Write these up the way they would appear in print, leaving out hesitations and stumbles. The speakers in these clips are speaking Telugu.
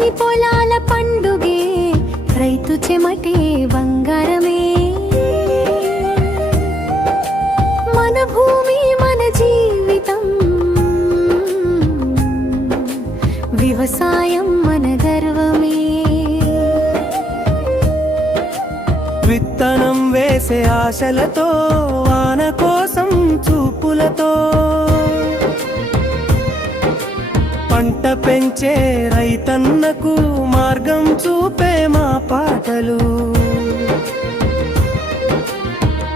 పచ్చని పొలాల పండుగే రైతు చెమటే బంగారమే మన భూమి మన జీవితం వ్యవసాయం మన గర్వమే విత్తనం వేసే ఆశలతో వాన కోసం చూపులతో పంట పెంచే రైతన్నకు మార్గం చూపే మా పాటలు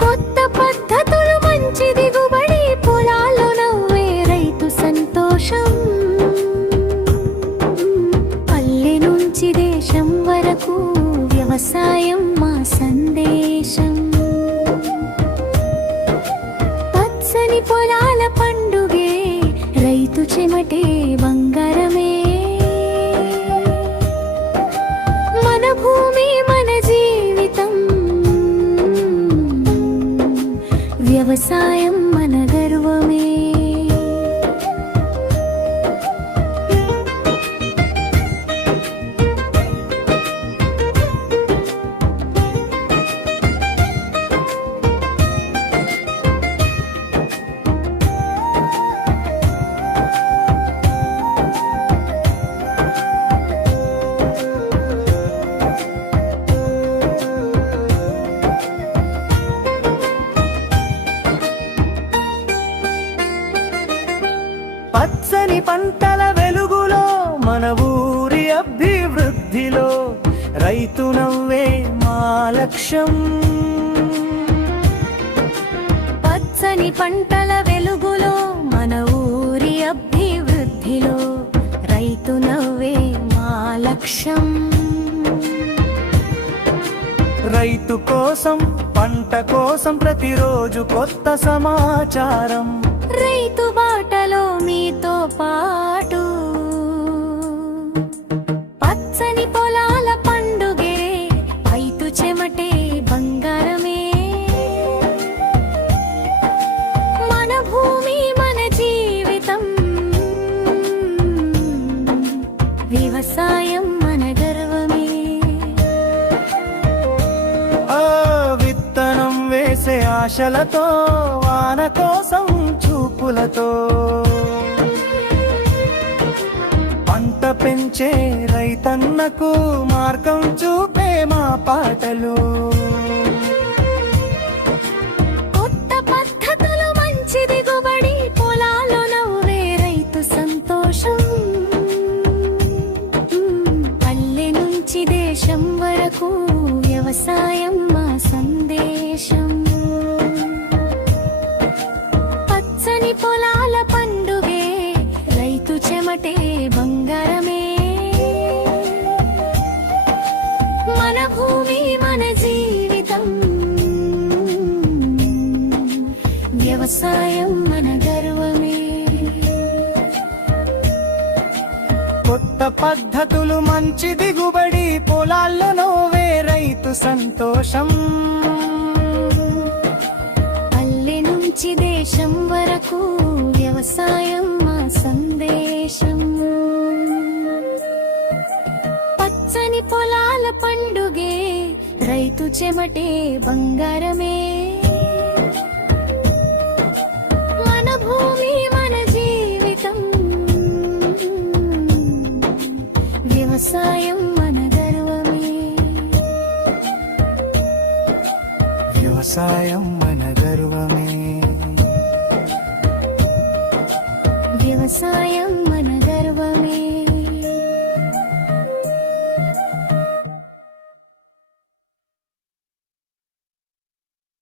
కొత్త పద్ధతులు మంచి దిగుబడి పొలాల్లో నవ్వే రైతు సంతోషం పల్లె నుంచి దేశం వరకు వ్యవసాయం మా సందేశం పచ్చని పొలాల పండుగే రైతు చెమటే బంగారమే మన భూమి మన జీవితం వ్యవసాయం మన గర్వమే పచ్చని పంటల వెలుగులో మన ఊరి అభివృద్ధిలో రైతు నవ్వే మా లక్ష్యం పచ్చని పంటల వెలుగులో మన ఊరి అభివృద్ధిలో రైతు నవ్వే మా లక్ష్యం రైతు కోసం పంట కోసం ప్రతిరోజు కొత్త సమాచారం రైతు బాటలో మీతో పాటు పచ్చని పొలాల పండుగే రైతు చెమటే బంగారమే మన భూమి మన జీవితం వ్యవసాయం మన గర్వమే ఆ విత్తనం వేసే ఆశలతో వాన కోసం చూపులతో పంట పెంచే రైతన్నకు మార్గం చూపే మా పాటలు కొత్త పద్ధతులు మంచి దిగుబడి పొలాల్లో నవ్వే రైతు సంతోషం పల్లె నుంచి దేశం వరకు వ్యవసాయం మా సందేశం పచ్చని పొలాల పండుగే రైతు చెమటే బంగారమే మన భూమి మన జీవితం వ్యవసాయం మన గర్వమే కొత్త పద్ధతులు మంచి దిగుబడి పొలాల్లో నవ్వే రైతు సంతోషం పల్లె నుంచి దేశం వరకు వ్యవసాయం మా సందేశం పచ్చని పొలాల పండుగే రైతు చెమటే బంగారమే మన భూమి మన జీవితం వ్యవసాయం మన గర్వమే వ్యవసాయం మన గర్వమే వ్యవసాయం